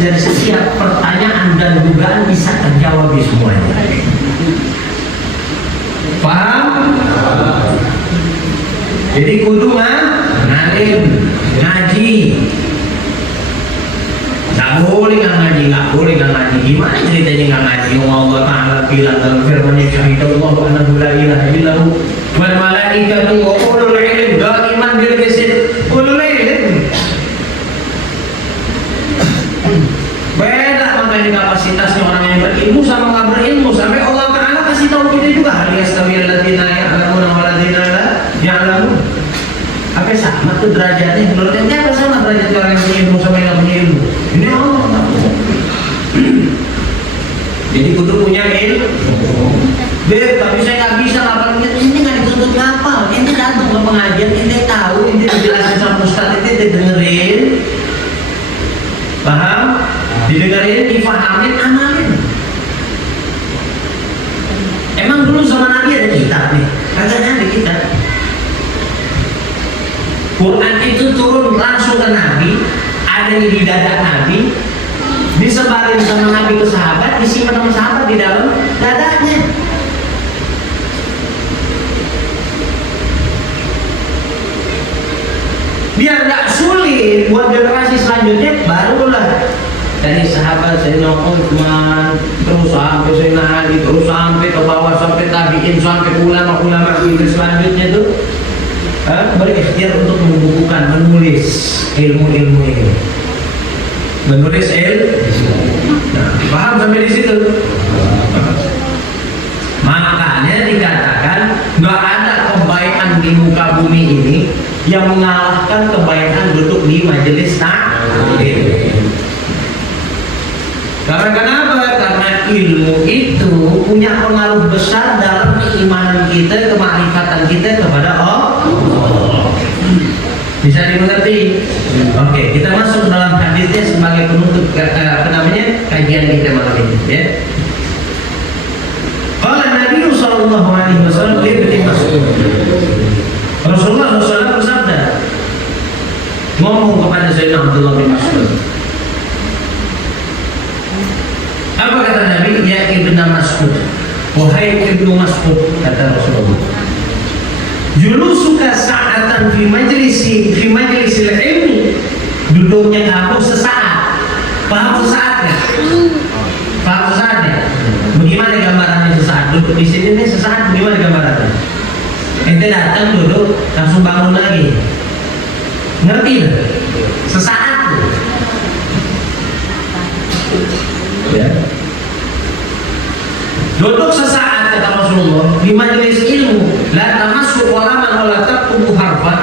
dari setiap pertanyaan dan dugaan bisa terjawab di semuanya. Paham? Jadi kudu ngalim, ngaji. Nggak boleh nggak ngaji. Gimana ceritanya nggak ngaji? Allah Ta'ala bilang dalam firman-Nya, "Syahidallahu annahu la ilaha illahu wal malaikatu wa ulul ilmi qa'iman bil qist." Ulul ilmi. Beda makanya kapasitasnya orang yang berilmu sama nggak berilmu. Sampai Allah Ta'ala kasih tahu kita juga, hal yastawil ladzina ya'lamuna wal ladzina la ya'lamun. Apa sama tuh derajatnya? Menurut ente apa sama derajat orang yang punya ilmu sama yang nggak punya ilmu? Ini Allah. Jadi kudu punya ilmu. Tapi saya nggak bisa ngapalin. Ini nggak dituntut ngapal. Ini datang ke pengajian, ini tahu, ini dijelasin sama ustaz, ini didengerin. Paham? Didengerin, difahamin, amalin. Emang dulu zaman Nabi ada kitab nih? Kagaknya ada kitab. Quran itu turun langsung ke Nabi, ada di dada Nabi, disebarin sama Nabi ke sahabat, disimpan sama sahabat di dalam dadanya. Biar gak sulit buat generasi selanjutnya, barulah dari sahabat Sayyidina Utsman terus sampai Sayyidina Ali, terus sampai ke bawah, sampai tabi'in, sampai ulama-ulama selanjutnya tuh berikhtiar untuk membukukan, menulis ilmu-ilmu ini, menulis Nah, paham sampai di situ? Makanya dikatakan nggak ada kebaikan di muka bumi ini yang mengalahkan kebaikan duduk di majelis taklim. Karena kenapa? Karena ilmu itu punya pengaruh besar dalam keimanan kita, kemakrifatan kita kepada Allah. Bisa dimengerti? Oke, kita masuk dalam hadisnya sebagai penutup kajian kita malam ini, ya. Qala Nabi sallallahu alaihi wasallam li Ibnu Mas'ud. Rasulullah SAW bersabda, ngomong kepada Sayyidina Abdullah bin Mas'ud. Apa kata Nabi? Ya Ibnu Mas'ud, wahai Ibnu Mas'ud, kata Rasulullah, julusuka sa'atan fi majlisil ilmi, duduknya kamu sesaat. Paham sesaat ya? Paham sesaatnya? Bagaimana gambarannya sesaat? Duduk di sini nih sesaat, bagaimana gambarannya? Ente datang duduk, langsung bangun lagi. Ngerti ya? Sesaat tuh. Ya. Duduk sesaat kata Rasulullah di majelis ilmu, la tamassu qalaman wa la taktubu harfan.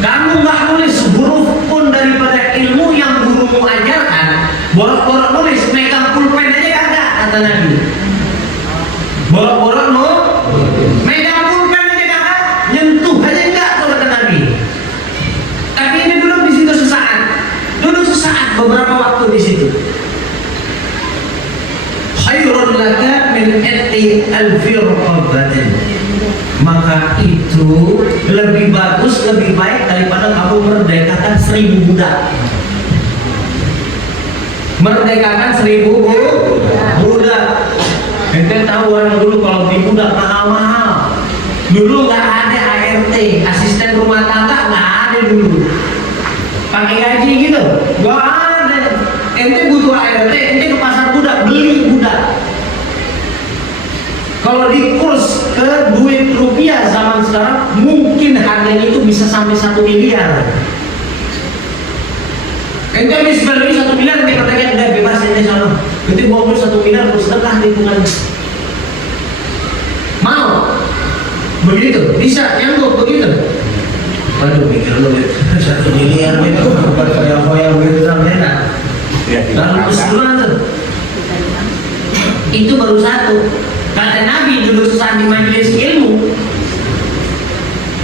Kamu nggak nulis huruf pun daripada ilmu yang gurumu ajarkan. Borok-borok nulis, megang pulpen aja kagak, kata Nabi. Borok-borok megang pulpen aja kagak, nyentuh aja enggak, kata Nabi. Tapi ini duduk di situ sesaat, beberapa waktu di situ. Khairun laka min ati alfi raqabatin. Maka itu lebih bagus, lebih baik daripada kamu merdekakan 1000 budak. Merdekakan 1000 budak. Ente tahu orang dulu kalau di budak mahal-mahal. Dulu nggak ada ART, asisten rumah tangga nggak ada dulu. Pakai gaji gitu, nggak ada. Ente butuh ART, ente ke pasar budak beli budak. Kalau dikurs ke duit rupiah zaman sekarang, mungkin harganya itu bisa sampai 1 miliar. Ente bisa beli 1 miliar, ente katakan udah bebas ente sana. Ente bawa 1 miliar terus sedekah hitungan. Mau? Begitu? Bisa? Nyangkut begitu? Waduh, mikir lu 1 miliar itu bukan koyak-koyak begitu sama enak. Lalu keseluruhan tuh. Itu baru satu. Kata Nabi dulu sesaat di majelis ilmu,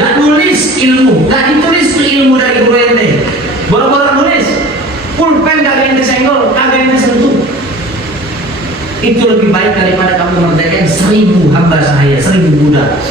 gak nulis ilmu, gak ditulis ilmu dari guru ente. Baru-baru nulis, pulpen gak ente senggol, gak ente sentuh. Itu lebih baik daripada kamu merdekakan 1000 hamba sahaya, 1000 budak.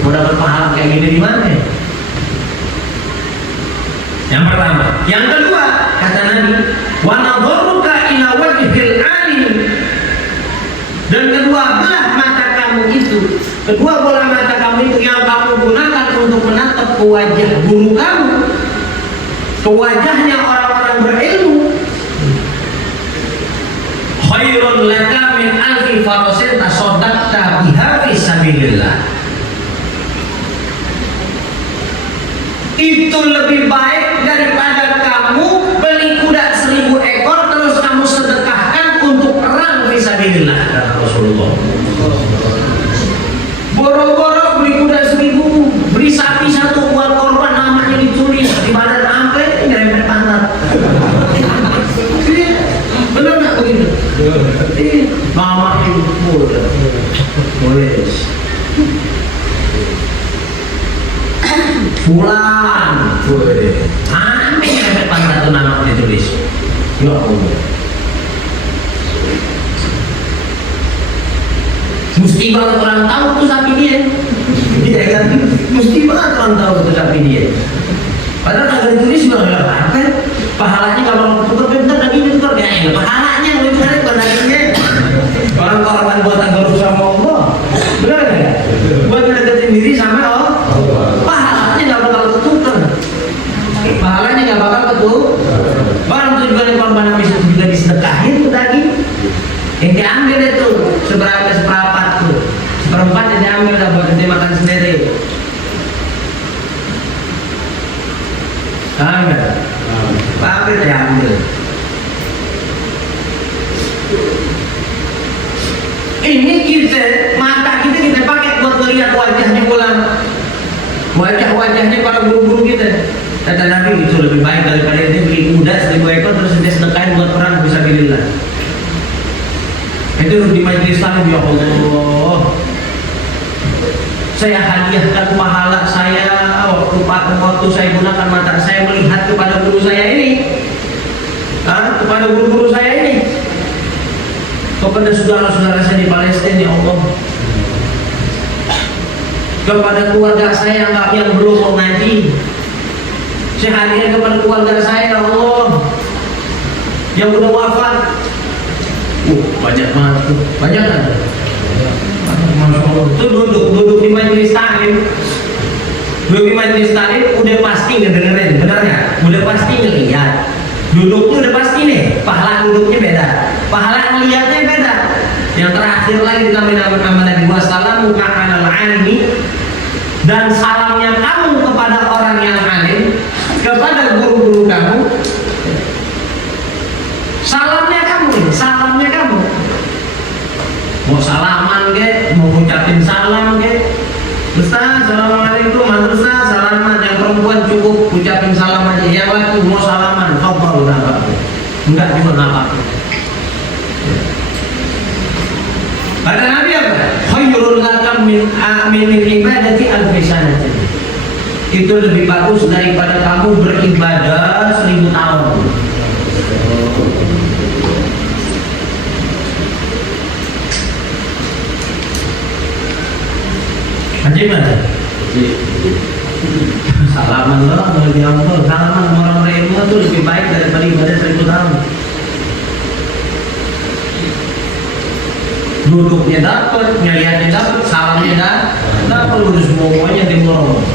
Mau dapat pahala kayak gini di mana? Yang pertama. Yang kedua, kata Nabi, wa nadharuka ila wajhil alim. Dan kedua belah mata kamu itu, kedua bola mata kamu itu yang kamu gunakan untuk menatap ke wajah guru kamu, ke wajahnya orang-orang berilmu, khairun laka min alfi farasin tasaddaqta biha fi sabilillah. Itu lebih baik daripada kamu beli kuda 1000 ekor terus kamu sedekahkan untuk perang fisabilillah, kata Rasulullah. Boro-boro beli kuda 1000, beli sapi 1 buat korban, namanya ditulis di badan sampai ngerempet pantat. Benar nggak begitu? Nama ilmu boleh. Fulan, boleh. Aneh ngerempet pantat itu nama ditulis. Ya Allah. Mesti banget orang tahu tuh sapi dia. Iya kan? Mesti banget orang tahu tuh sapi dia. Padahal kalau ditulis juga apa? Pahalanya kalau tukar bentar dagingnya tukar gak enak. Pahalanya lebih besar daripada dagingnya. Orang korban buatan baru sama Allah. Benar nggak? Buat ngedeketin diri sama Allah. Pahalanya nggak bakal ketukar. Pahalanya nggak bakal ketukar. Barang tujuan korban habis itu juga disedekahin tuh daging. Yang diambil itu seperempat tuh, seperempat yang diambil dah buat dia makan sendiri. Enggak, apa diambil? Ini kita mata kita pakai buat melihat wajahnya ulang, wajah-wajahnya para guru-guru kita. Kata Nabi itu lebih baik daripada dia beli kuda 1000 ekor terus dia sedekahin buat perang fisabilillah. Itu di majelis taklim, ya Allah, saya hadiahkan pahala saya waktu saya gunakan mata saya melihat kepada guru saya ini, kepada guru-guru saya ini, kepada saudara-saudara saya di Palestina, ya Allah, kepada keluarga saya yang belum mau ngaji, saya hadiahkan kepada keluarga saya, ya Allah, yang udah wafat. Banyak banget tuh, banyak kan? Tuh duduk di majelis taklim, duduk di majelis taklim udah pasti ngedengerin, benar nggak? Udah pasti ngeliat, duduknya udah pasti nih, pahala duduknya beda, pahala ngeliatnya beda. Yang terakhir lagi ditambah nama Nabi wassalamu ka'alal alimi, dan salamnya kamu kepada orang yang alim, kepada guru-guru kamu. Salamnya kamu mau salaman ke, mau ucapin salam ke, Ustaz, assalamualaikum, Ustaz, salaman. Yang perempuan cukup ucapin salam aja, yang laki mau salaman, khabar udah enggak juga apa-apa. Kata Nabi apa? Khairul lakam min ibadati alfi sanati. Itu lebih bagus daripada kamu beribadah 1000 tahun. Haji mana? Salaman loh, salaman sama orang berilmu itu lebih baik daripada ibadah 1000 tahun. Duduknya dapat, ngeliatnya dapat, salamnya dapat, udah semuanya dimorong.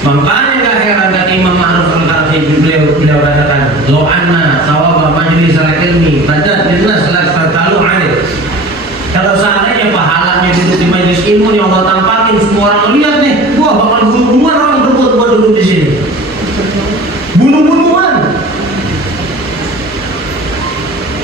Makanya nggak heran kan Imam Ma'ruf al-Qarshi beliau katakan, lo anna sawaba majlis al-ilmi badat linnas la tatalu alih. Kalau seandainya pahalanya duduk di majelis ilmu yang Allah tampakin, semua orang lihat nih, wah bakal bunuh-bunuhan orang berbuat duduk di sini, bunuh-bunuhan.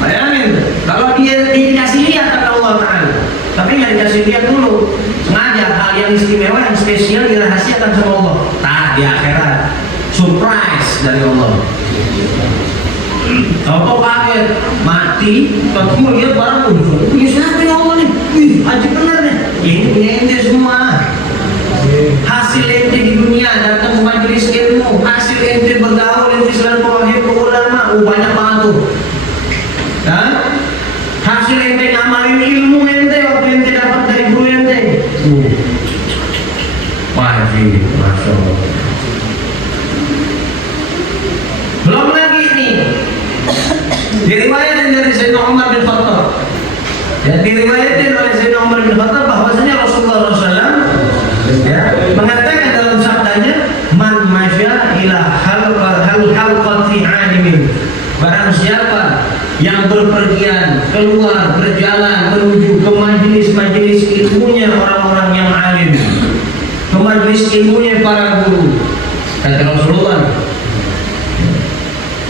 Bayangin, kalau dia dikasih lihat kata Allah Ta'ala, tapi nggak dikasih lihat dulu, sengaja hal yang istimewa, yang spesial dirahasiakan sama Allah. Di akhirat, surprise dari Allah. Tahu kaget, mati, ketemu lihat barang pun, ini siapa ya Allah nih? Haji bener nih. Ini ente semua. Hasil ente di dunia datang ke majelis ilmu, hasil ente bergaul, ente silaturahim ke ulama, banyak banget tuh. Dan hasil ente ngamalin ilmu ente waktu ente dapat dari guru ente. Wajib. Masya Allah. Belum lagi ini diriwayatin dari Sayyidina Umar bin Khattab. Ya, diriwayatin oleh Sayyidina Umar bin Khattab bahwasanya Rasulullah SAW ya, mengatakan dalam sabdanya, man masya ila halqati alimin, barang siapa yang berpergian keluar berjalan menuju ke majelis-majelis ilmunya orang-orang yang alim, ke majelis ilmunya para guru, kata Rasulullah,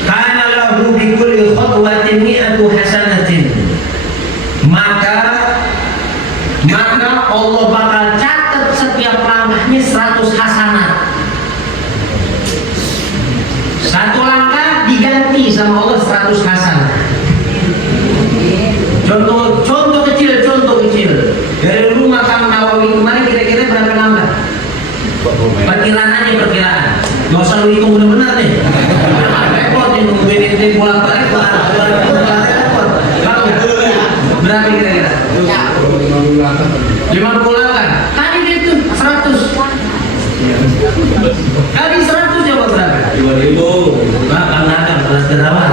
kana lahu bi kulli khatwatin mi'atu hasanatin, maka Allah bakal catat setiap langkahnya 100 hasanat. Satu langkah diganti sama Allah 100 hasanat. Contoh kecil. Dari rumah Kang Nawawi kemarin kira-kira berapa langkah? Perkiraan. Gak usah lu hitung benar-benar nih. Repot nih nungguin ini bolak-balik repot. Berapa kira-kira? 50 langkah. Tadi dia itu 100. Kali 100 coba berapa? 2000. Nah, Kang Dadang kelas derawan.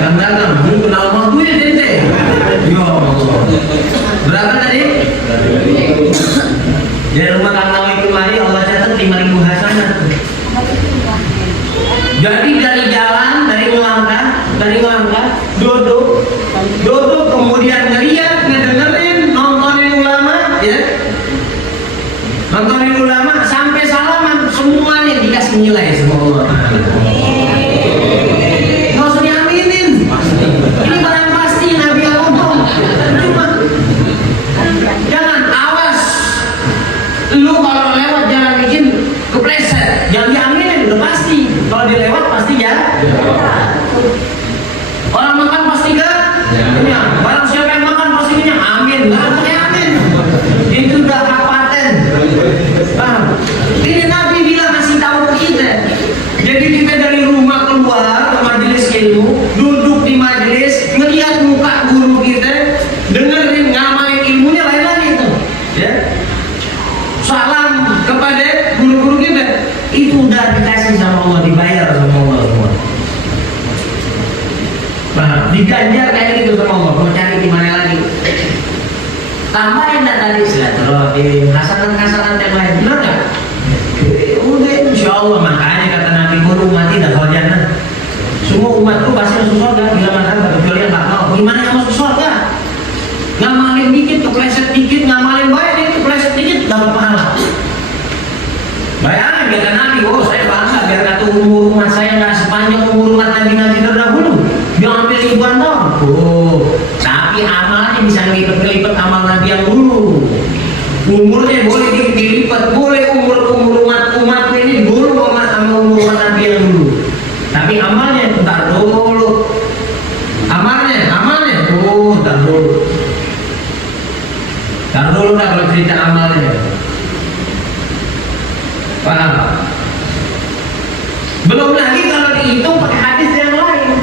Kang Dadang, lu kenal sama gue dente. Yo. Berapa tadi? Dari rumah Kang Nawawi kemari Allah catat 5.000 hasanat. Jadi dari jalan, dari melangkah, duduk kemudian ngeliat, ngedengerin, nontonin ulama, ya. Nontonin ulama sampai salaman, semuanya dikasih nilai sama Allah. Nggak usah diaminin. Ini barang pasti Nabi yang ngomong. Cuma jangan awas. Lu kalau lewat jalan bikin kepleset, jangan diaminin, udah pasti. Kalau dia lewat pasti ya. Orang makan pasti kenyang. Barang siapa yang makan pasti kenyang. Amin. Amin. Itu udah hak paten. Paham? Ini Nabi bilang ngasih tahu kita. Jadi kita dari rumah keluar ke majelis ilmu, duduk di majelis, ngeliat muka guru kita, dengerin ngamalin ilmunya lain lagi itu. Ya. Salam kepada guru-guru kita. Itu udah dikasih sama Allah, dibayar sama Allah semua. Nah, diganjar kayak gitu sama Allah. Mau cari di mana lagi? Tambahin dah tadi silaturahim, hasanat yang lain, benar nggak? Udah, insya Allah. Makanya kata Nabi, guru mati dah kalau jannah. Semua umatku pasti masuk surga. Bila mana kecuali yang tak mau. Gimana yang masuk surga? Ngamalin dikit, kepleset dikit, ngamalin baik dikit, kepleset dikit, dapat pahala. Bayangin kata Nabi, oh saya bangga biar kata umur umat saya nggak sepanjang umur umat Nabi terdahulu. Dia ambil ribuan tahun. Oh, tapi amalnya bisa ngelipat-ngelipat amal Nabi yang dulu. Umurnya boleh dilipat, boleh umur umat ini dulu sama umur umat Nabi yang dulu. Tapi amalnya entar dulu. Amalnya, oh entar dulu. Entar dulu dah kalau cerita amalnya. Paham? Belum lagi kalau dihitung pakai hadis yang lain.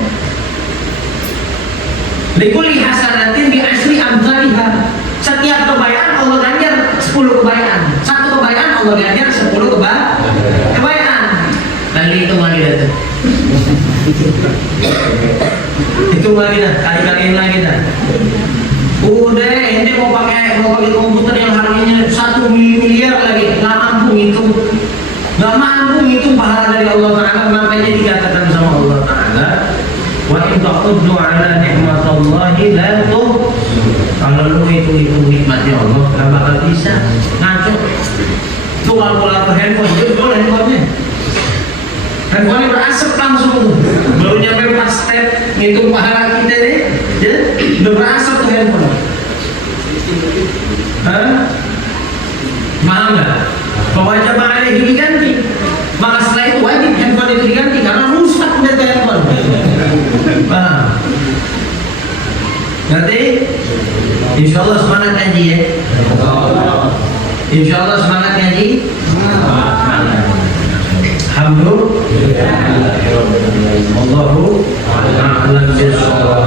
Likulli hasanatin bi asyri amsalihha. Setiap kebaikan Allah ganjar 10 kebaikan. Satu kebaikan Allah ganjar 10 kebaikan. Kali itu lagi dah. Itu lagi dah, kali-kaliin lagi dah. Udah, ini mau pakai komputer yang harganya 1 miliar lagi, nggak mampu ngitung pahala dari Allah Taala. Makanya dikatakan sama Allah Taala, wa in taquddu ala ni'matallahi la tuh. Kalau lu hitung nikmatnya Allah, nggak bakal bisa. Ngaco. Itu kalkulator handphone, jebol handphonenya berasap langsung. Baru nyampe 4 step ngitung pahala kita deh, ya, udah berasap tuh handphone. Mahal nggak? Wajib ada diganti. Maka setelah itu wajib handphone itu diganti karena rusak udah handphone. Paham? Nanti insya Allah semangat ngaji ya. Insya Allah semangat ngaji. Alhamdulillah. Allahu a'lam bishawab.